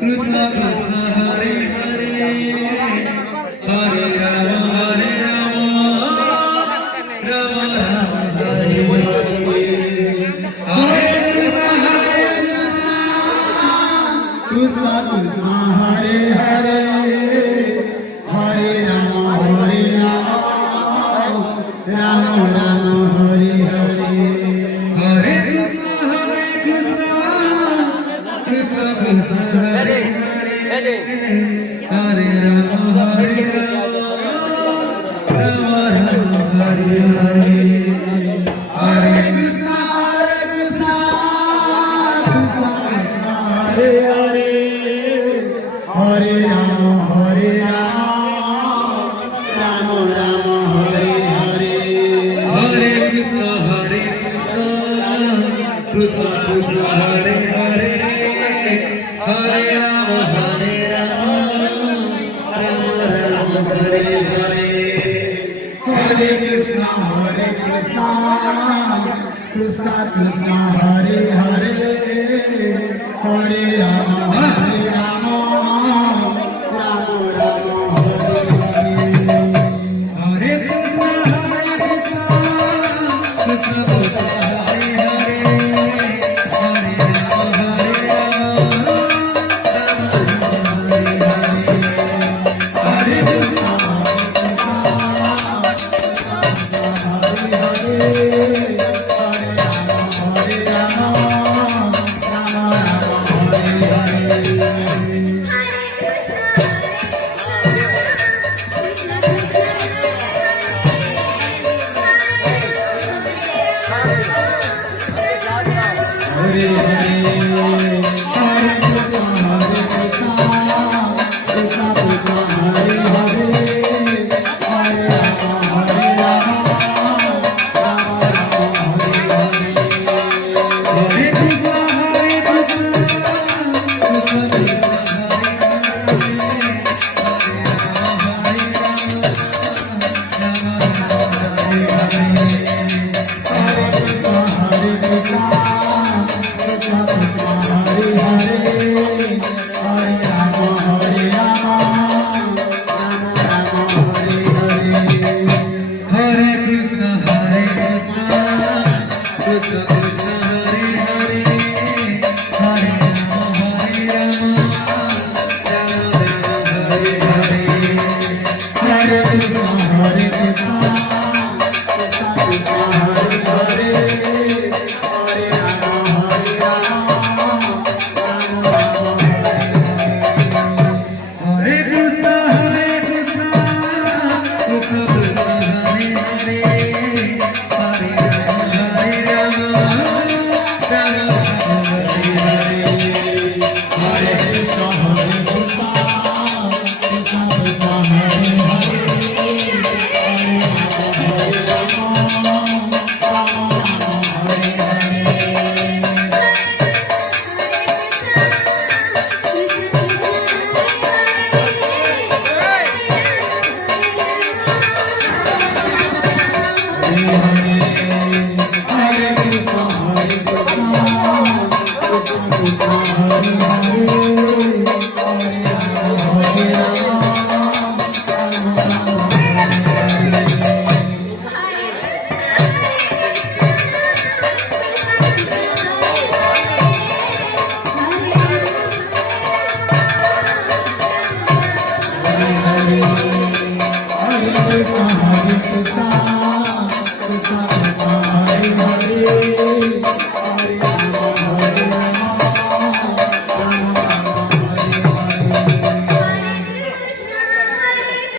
Krishna Krishna Hare Hare Hare Rama Rama Rama Hare Hare Hare Krishna Krishna Hare Hare Hare Rama Rama Rama Hare Hare Hare Krishna Krishna Krishna Hare Hare Hare Rama Rama Rama Hare Hare Hare Krishna Krishna Krishna Hare Hare Hare Rama Rama Rama Hare Hare Hare Krishna Krishna Krishna Hare Hare Hare Rama Rama Rama Hare Hare Hare Krishna Krishna Krishna Hare Hare Hare Rama Rama Rama Hare Hare Krishna Krishna Krishna Hare